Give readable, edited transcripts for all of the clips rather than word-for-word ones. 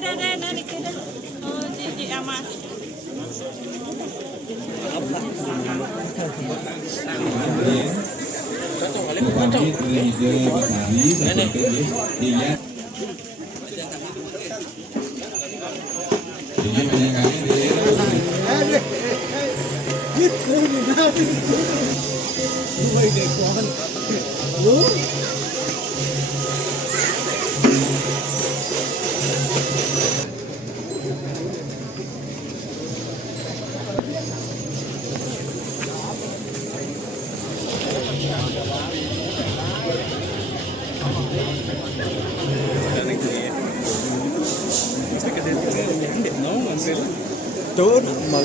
Oh, Cici Amas. Trốn mà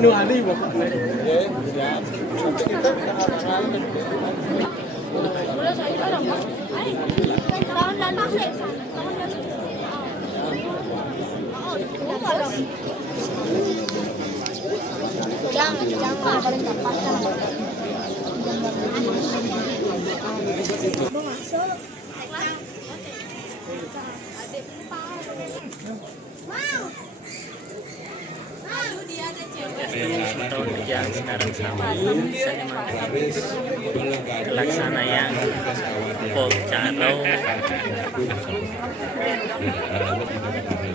Anu Ali mau tahun lalu sih, tahun lalu. Jangan paling gampang kan. Mau masuk. Yang sekarang sama saya pelaksana yang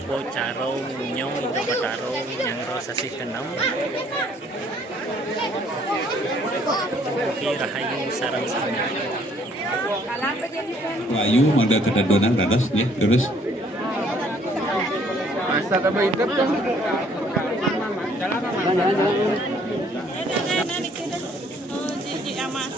Pocaro Munyo Indo Bataro yang Rosasi ke-6 Rahayu sarang sana Rahayu mada kedadonan dados ya terus masa apa itu kan Oh, Cici Amas.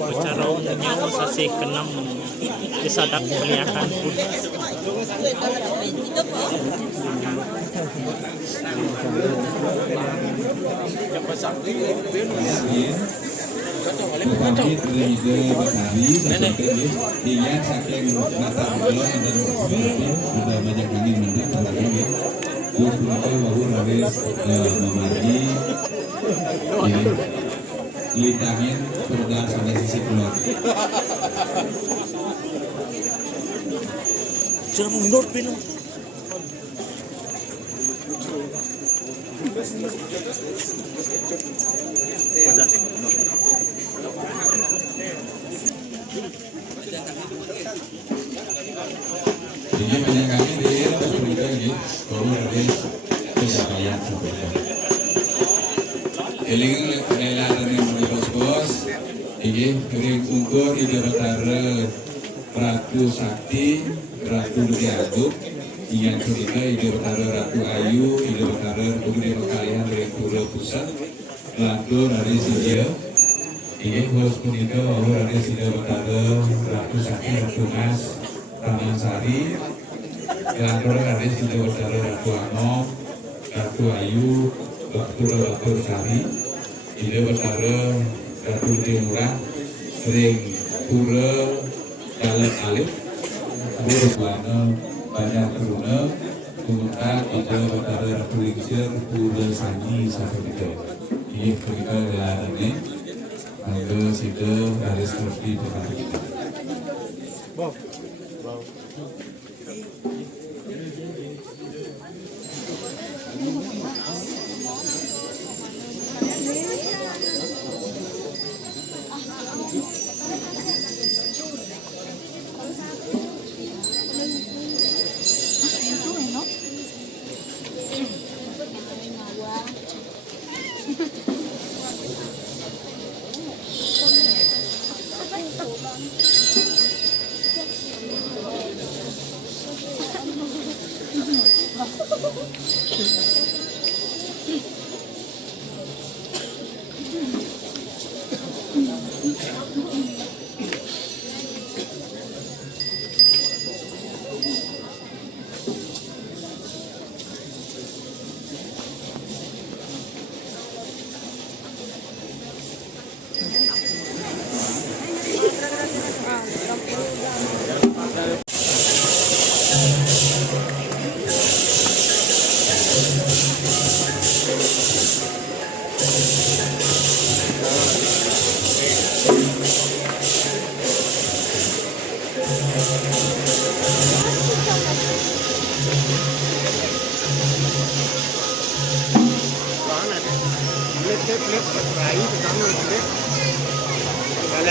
Pocaro Munyo Rosasi ke-6 disadak kelihatan Bupati Ide Bakari hingga saking mata belum dan sudah banyak lagi menteri ya. Terus mereka baru habis memargi ya litangin perda sampai sisi keluar. sudah mundur film. Jadi banyak kali dia bercerita gitu, baru habis pencapaian sampai eling lelaran yang bos-bos, ini kering ukur ide betara Ratu Sakti, Ratu Dudi Agung, yang cerita ide betara Ratu Ayu, ide betara Bukti Pekalian Direktur Pusat, lantur dari Sidia. Ini bos punito bahwa ada ide betara Ratu Sakti, Ratu Mas, Taman Sari, lantur ada ide betara Ratu Anom, Ratu Ayu, Ratu Sari, ide betara Ratu Timurah, Ring Pura, Jalan Alif, Burwana, banyak Puruna, Kumuntak, ide betara Ratu Lingsir, Pura Sanji, sampai itu. Ini kita gelar ini, ada situ dari seperti tempat kita.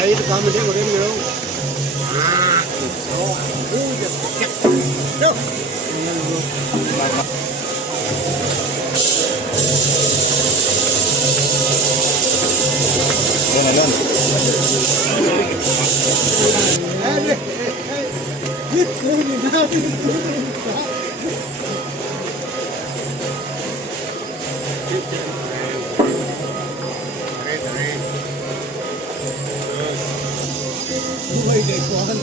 đây thì sao mình đi một đêm nữa đâu lên này lên để con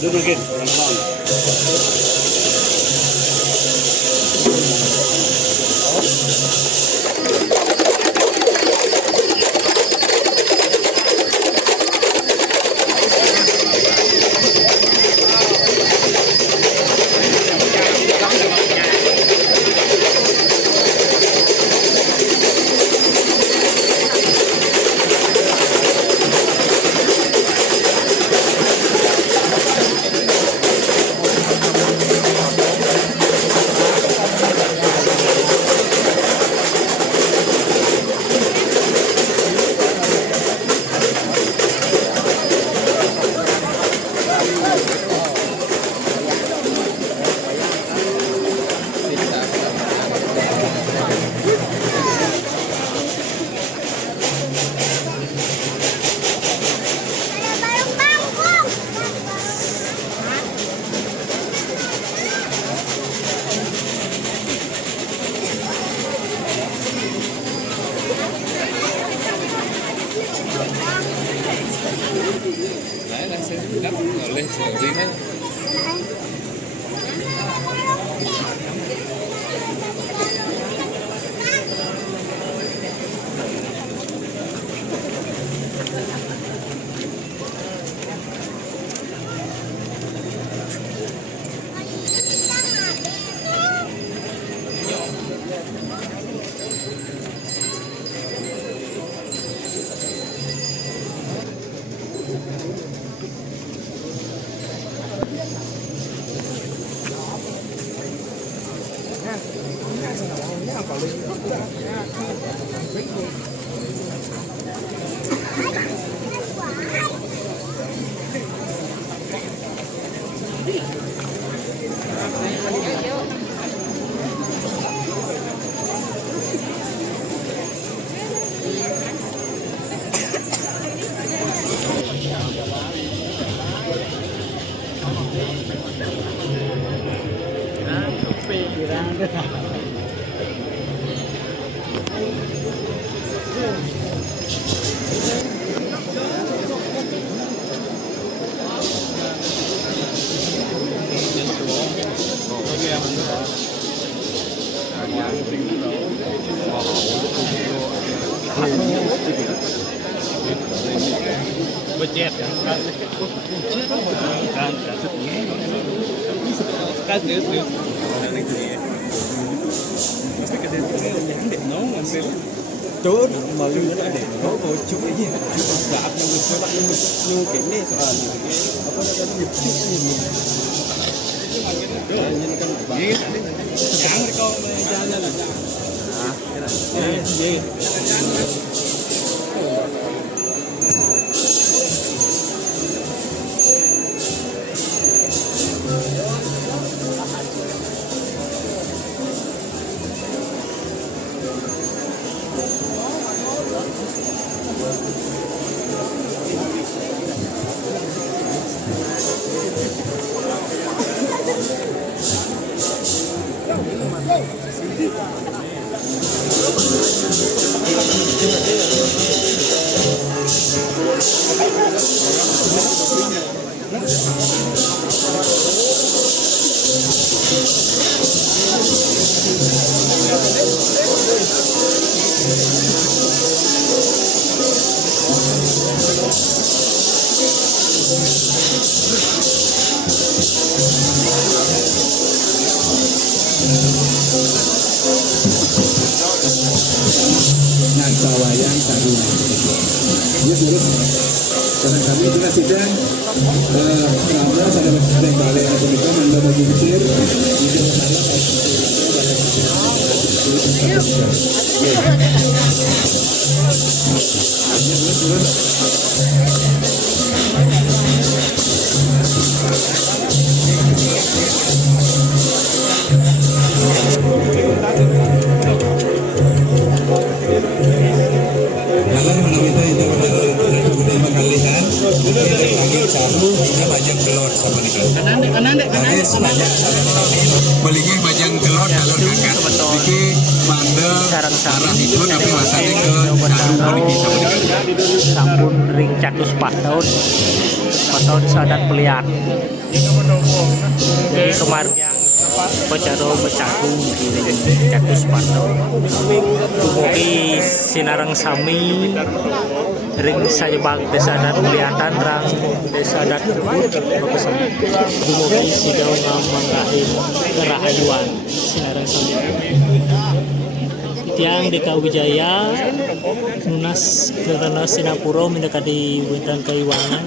do it again. Run along. Budget kan chỗ mà lưu nó để nó có chụp cái gì chụp giảm nhưng các bạn như cái này soal apa namanya chụp ini ini kan yang mereka jalan Nangsa wayang Taruna. Ya dulu. Karena kami juga sudah karena pada waktu balik Amerika Anda berpikir tidak kalau menurut itu budaya pengalihan lagi baru hingga bajang telur sama nih banyak belinya bajang telur jalur kakak jadi mandel arah itu tapi masanya ke daru beli sama nih sampun ring catus 4 tahun sadat peliat. Jadi kemarin yang Pecaro Becaku catus 4 tahun dumugi Sinarang Sami ring sajebag desa adat kelihatan rang desa adat kebut bagus dumugi sidau ngamanggahin kerahayuan Sinarang Sami tiang di Kawijaya nunas karena Sinapuro mendekati Wintan Kaiwangan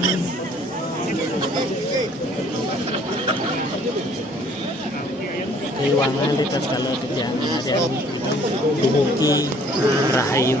Kaiwangan di tatkala tiang ada dumugi Rahayu.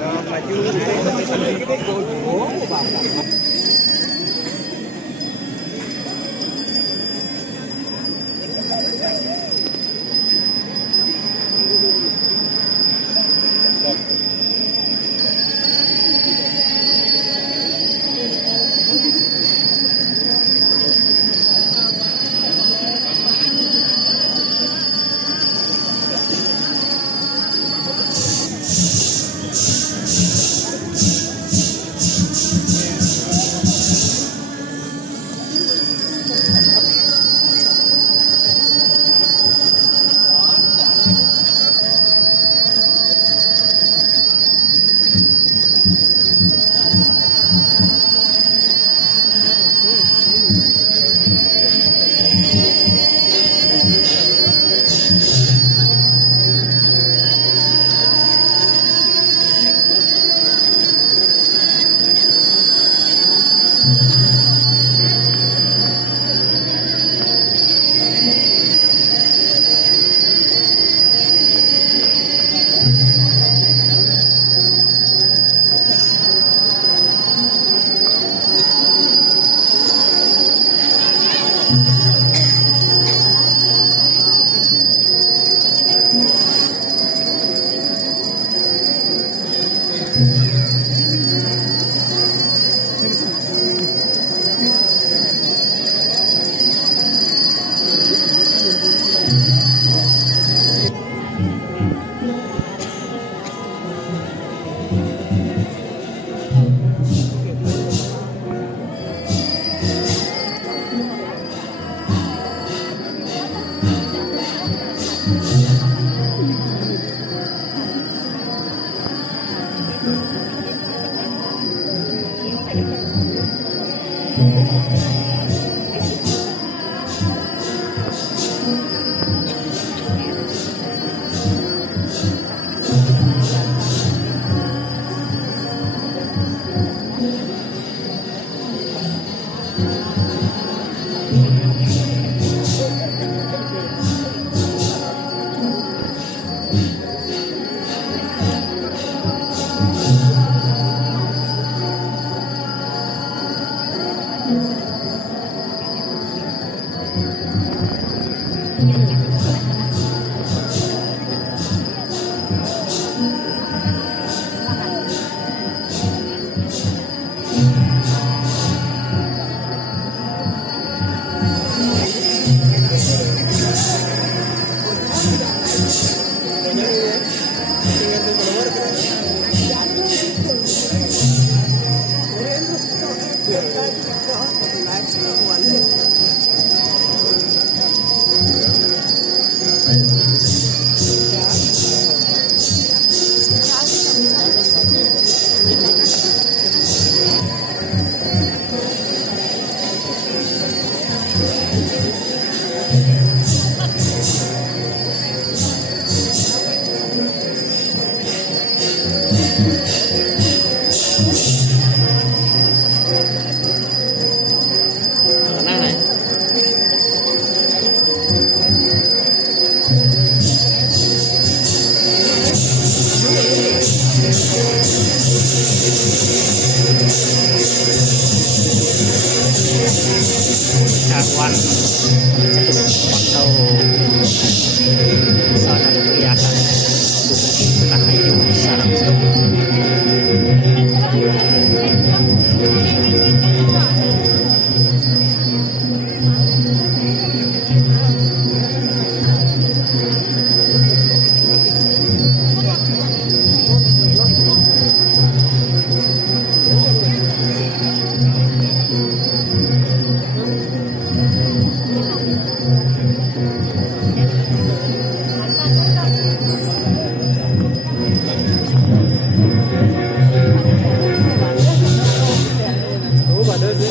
Iya,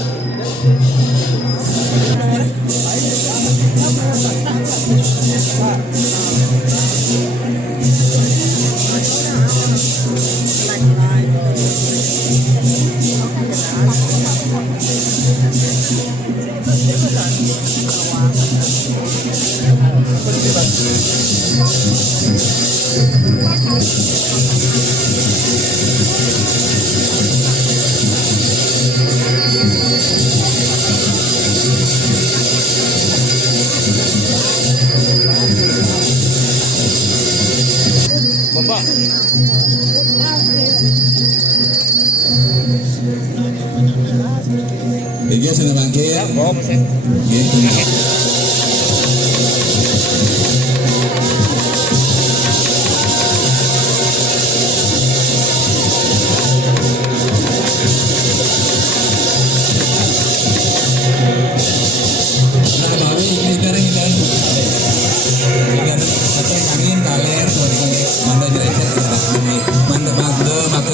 sudah bangkit. Ya, gitu.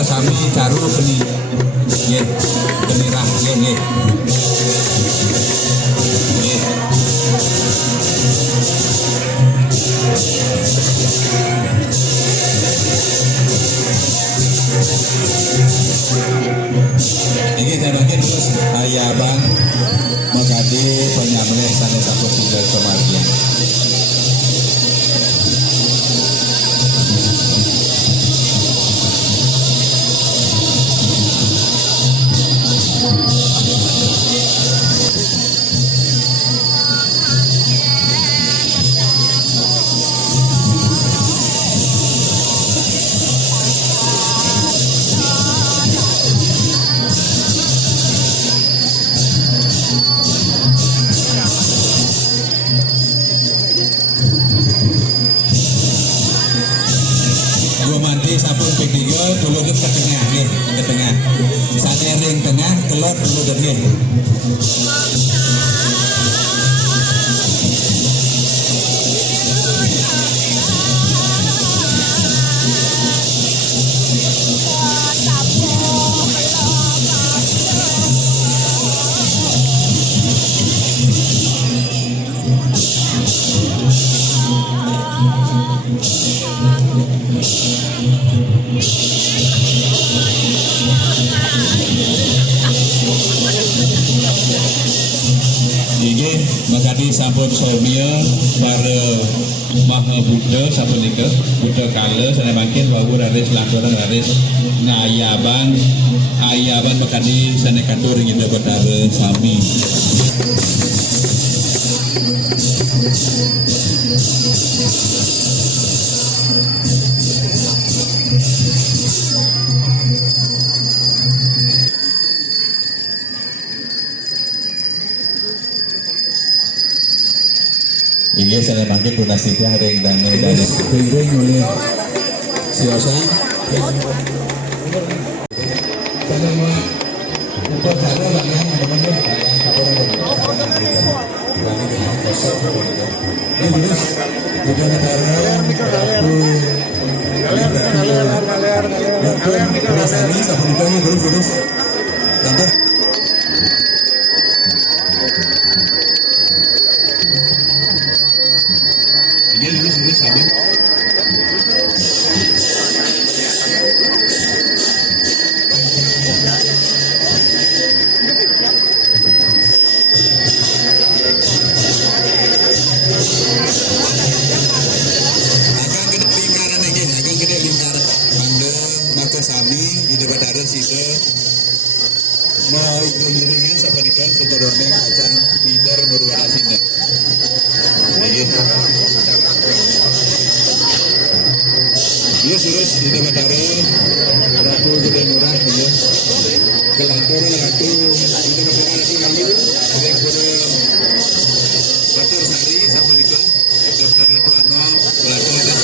Sami caru beni, nggih, benirah nggih. Ini saya bagian terus ayah bang Makadi penyamleh sana satu tinggal kematian. Sampun P3 dulu ke tengah nggih, ke tengah. Sane ring tengah kelot dulu nggih. Inggih makadi sampun somya para Maha Buddha sapunika Buddha kala sana makin wau raris lakonan raris ngayaban ayaban makadi sana katur ngida betara sami. Ini saya makin donasi hari dan banyak piring oleh siapa saya mau upacara banyak namanya ini terus kita negara Sami di Badara Sida mau ikut ngiringan siapa nikah sedoroneng acan Peter Nurwana Sina. Dia terus di Badara Ratu Gede Murah ya. Kelantur Ratu di Badara Ratu Kayu Gede Gede Ratu Sari siapa nikah Dr. Ratu Ano Kelantur.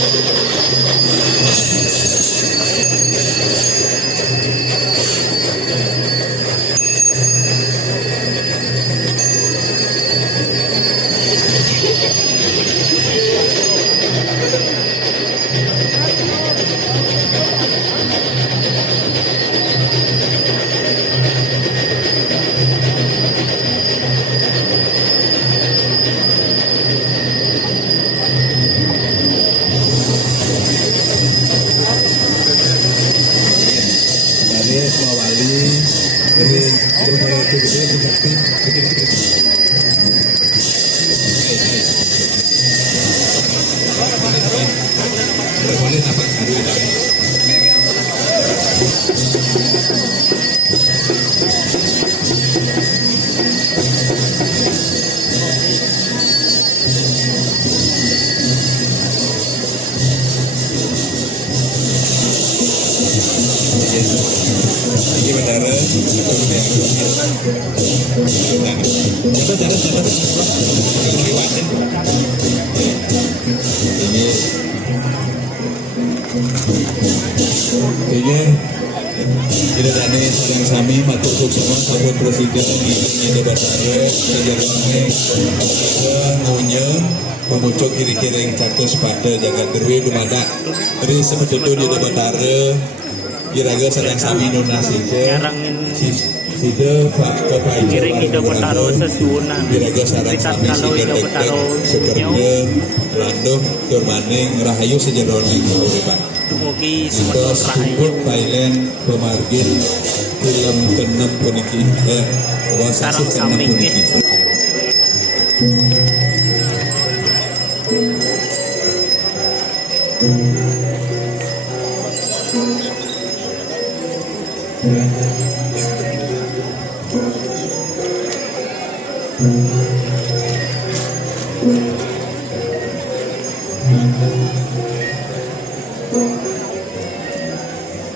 Dari semua wali, dari ini bandara ini tidak ada yang sami matur semua sahabat presiden ini bandara sejarahnya ngunya pemucuk kiri-kiri yang cakus pada jaga derwi dumadak dari sebetulnya di bandara kira-kira sedang sami donasi ke sida pak kepaji Kiring ida betaro sesuunan. kira-kira sedang sami sida dekdek sekerja landuh turmaning rahayu sejeroning uripan Mugi kita semeton support rahayu. Thailand pemargin film ke-6 puniki wasasi Sarang ke-6 saming, puniki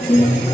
Thank you.